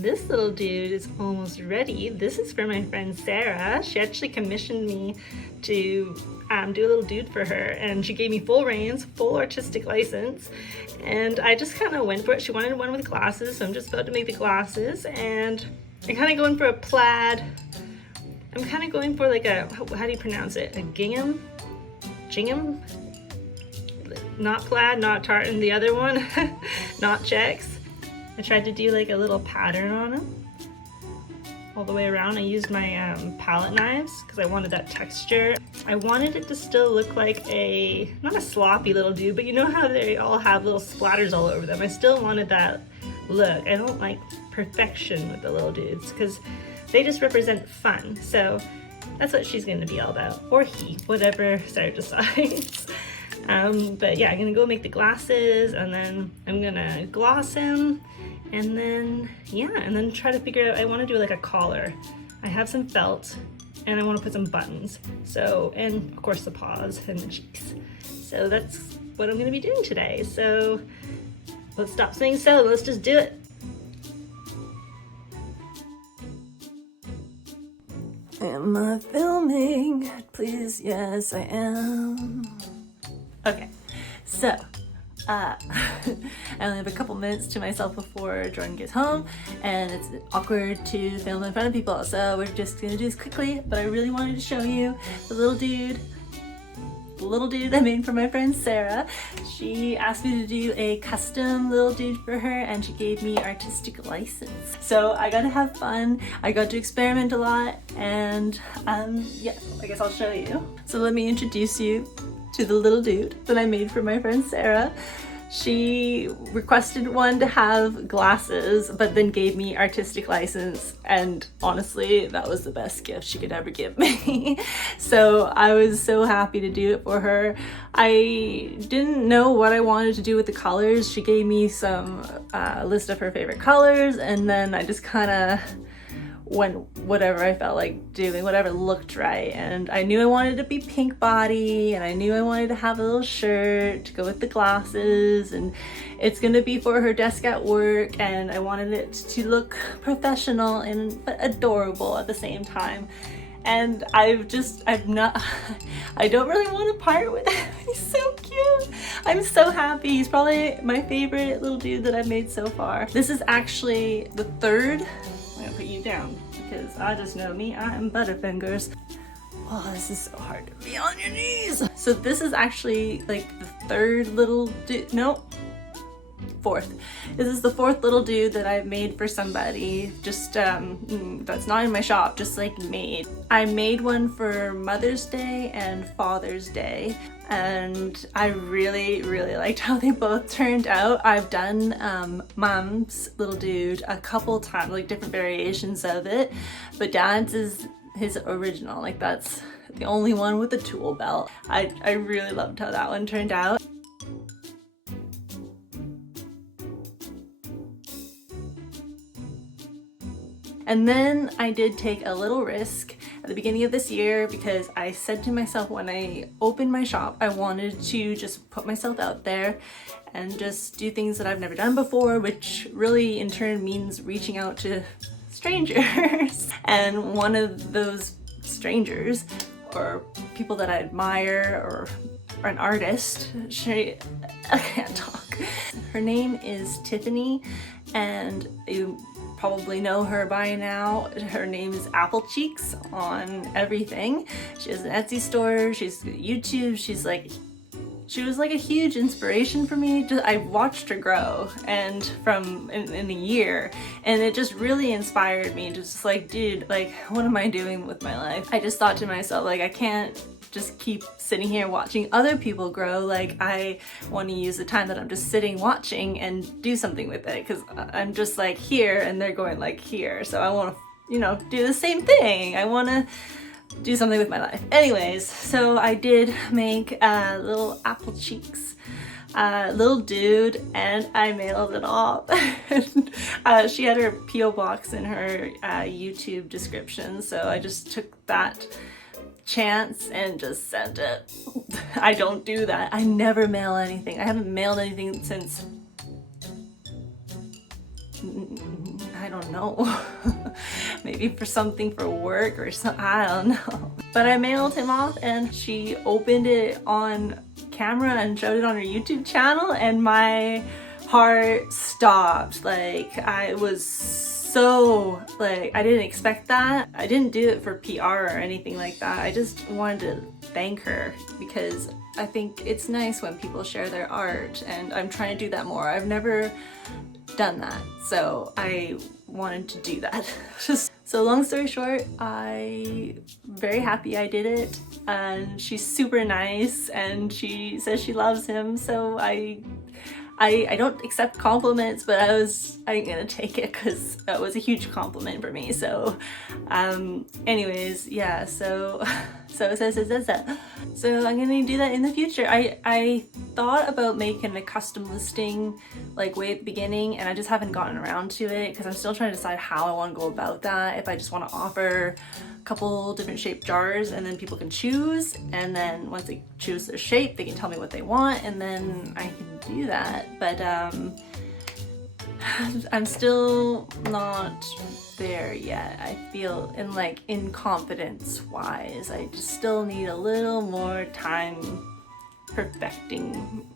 This little dude is almost ready. This is for my friend Sarah. She actually commissioned me to do a little dude for her, and she gave me full reins, full artistic license, and I just kind of went for it. She wanted one with glasses, so I'm just about to make the glasses, and I'm kind of going for a plaid. I'm kind of going for like a, how do you pronounce it? A gingham? Gingham? Not plaid, not tartan, the other one, not checks. I tried to do like a little pattern on them all the way around. I used my palette knives because I wanted that texture. I wanted it to still look like a, not a sloppy little dude, but you know how they all have little splatters all over them. I still wanted that look. I don't like perfection with the little dudes because they just represent fun. So that's what she's going to be all about, or he, whatever Sarah decides. But yeah, I'm gonna go make the glasses, and then I'm gonna gloss him, and then yeah, and then try to figure out, I want to do like a collar. I have some felt and I want to put some buttons, so, and of course the paws and the cheeks. So that's what I'm gonna be doing today. So let's stop saying so, let's just do it. Am I filming? Please, yes I am. Okay, so I only have a couple minutes to myself before Jordan gets home, and it's awkward to film in front of people, so we're just gonna do this quickly. But I really wanted to show you the little dude I made for my friend Sarah. She asked me to do a custom little dude for her, and she gave me artistic license. So I got to have fun, I got to experiment a lot, and yeah, I guess I'll show you. So let me introduce you to the little dude that I made for my friend Sarah. She requested one to have glasses, but then gave me artistic license, and honestly, that was the best gift she could ever give me. So I was so happy to do it for her. I didn't know what I wanted to do with the colors. She gave me some list of her favorite colors, and then I just kind of went whatever I felt like doing, whatever looked right. And I knew I wanted to be pink body, and I knew I wanted to have a little shirt to go with the glasses, and it's gonna be for her desk at work, and I wanted it to look professional and but adorable at the same time. And I don't really want to part with him. He's so cute. I'm so happy. He's probably my favorite little dude that I've made so far. This is actually the third. I'm gonna put you down because I just know me, I'm Butterfingers. Oh, this is so hard to be on your knees. So this is actually like the third little dude, no, fourth. This is the fourth little dude that I've made for somebody, just that's not in my shop, just like made. I made one for Mother's Day and Father's Day, and I really liked how they both turned out. I've done Mom's little dude a couple times, like different variations of it, but Dad's is his original, like that's the only one with the tool belt. I really loved how that one turned out. And then I did take a little risk at the beginning of this year, because I said to myself when I opened my shop, I wanted to just put myself out there and just do things that I've never done before, which really in turn means reaching out to strangers. And one of those strangers, or people that I admire, or an artist, I can't talk. Her name is Tiffany, and you probably know her by now. Her name is Apple Cheeks on everything. She has an Etsy store, she's YouTube, she was like a huge inspiration for me. I watched her grow and in a year, and it just really inspired me. Just like, dude, like, what am I doing with my life? I just thought to myself, like, I can't just keep sitting here watching other people grow. Like, I want to use the time that I'm just sitting watching and do something with it, because I'm just like here and they're going like here. So I want to, you know, do the same thing. I want to do something with my life. Anyways, so I did make a little Apple Cheeks little dude, and I mailed it off. And, she had her P.O. box in her YouTube description, so I just took that chance and just sent it. I don't do that. I never mail anything. I haven't mailed anything since, I don't know, maybe for something for work or something, I don't know. But I mailed him off, and she opened it on camera and showed it on her YouTube channel, and my heart stopped. Like, I was so, like, I didn't expect that. I didn't do it for PR or anything like that. I just wanted to thank her, because I think it's nice when people share their art, and I'm trying to do that more. I've never done that, so I wanted to do that. So long story short, I'm very happy I did it, and she's super nice, and she says she loves him, so I don't accept compliments, but I'm gonna take it because that was a huge compliment for me. So anyways, yeah, so I'm gonna do that in the future. I thought about making a custom listing like way at the beginning, and I just haven't gotten around to it because I'm still trying to decide how I want to go about that. If I just want to offer a couple different shaped jars, and then people can choose, and then once they choose their shape, they can tell me what they want, and then I can do that. But I'm still not there yet. I feel in confidence wise, I just still need a little more time perfecting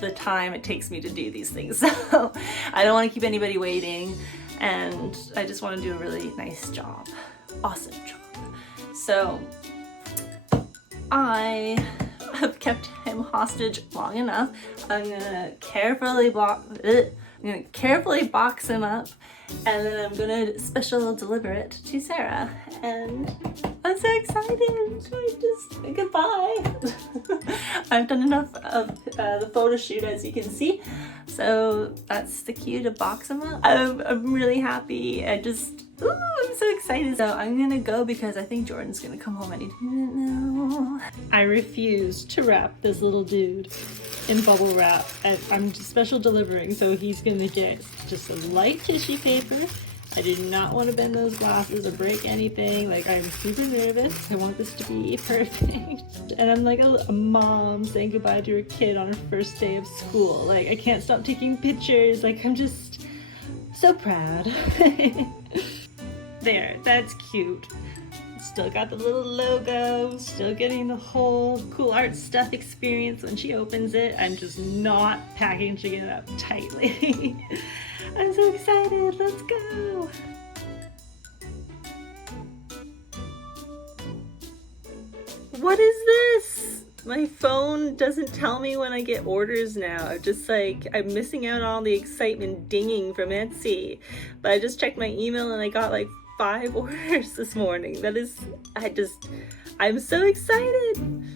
the time it takes me to do these things. So I don't want to keep anybody waiting, and I just want to do a really nice job. Awesome job. So I have kept him hostage long enough. I'm gonna carefully box him up, and then I'm gonna special deliver it to Sarah, and I'm so excited. Goodbye. I've done enough of the photo shoot, as you can see. So that's the cue to box them up. I'm really happy. I'm so excited. So I'm gonna go because I think Jordan's gonna come home any minute now. I refuse to wrap this little dude in bubble wrap. I'm special delivering, so he's gonna get just a light tissue paper. I do not want to bend those glasses or break anything. Like, I'm super nervous. I want this to be perfect. And I'm like a mom saying goodbye to her kid on her first day of school. Like, I can't stop taking pictures. Like, I'm just so proud. There, that's cute. Still got the little logo, still getting the whole cool art stuff experience when she opens it. I'm just not packaging it up tightly. I'm so excited, let's go! What is this? My phone doesn't tell me when I get orders now. I'm missing out on all the excitement dinging from Etsy. But I just checked my email and I got like 5 orders this morning. I'm so excited.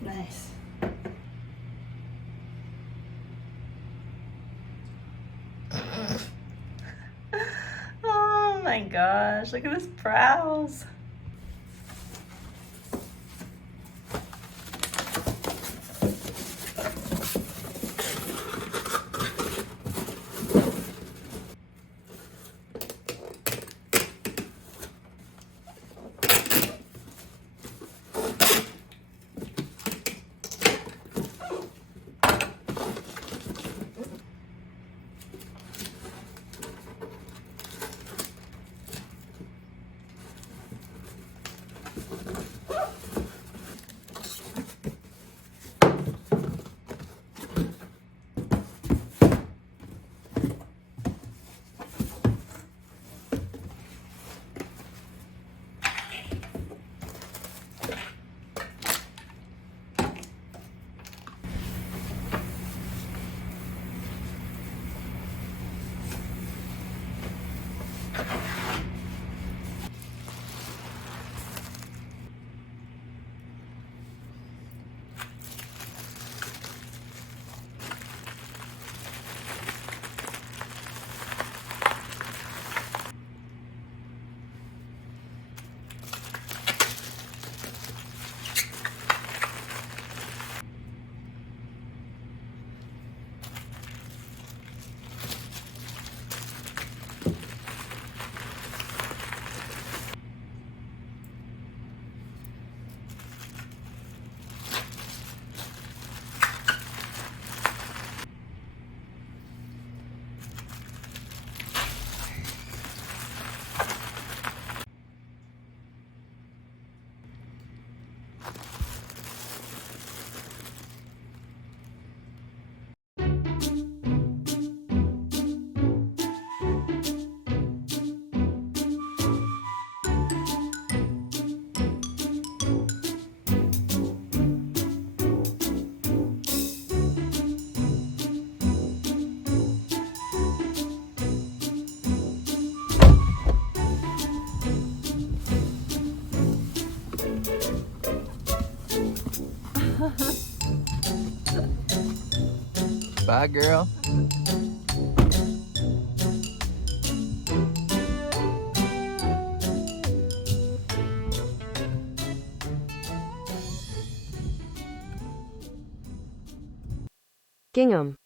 Nice. Oh my gosh, look at his brows. Bye, girl. Gingham.